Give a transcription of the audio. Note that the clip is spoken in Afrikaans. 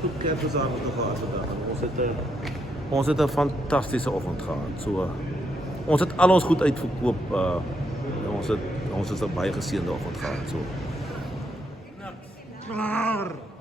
goed kerstbesamen gehad vandag. Ons het 'n fantastiese oggend gehad. So ons het al ons goed uitverkoop. Ons het 'n baie geseënde oggend gehad. So. Klaar.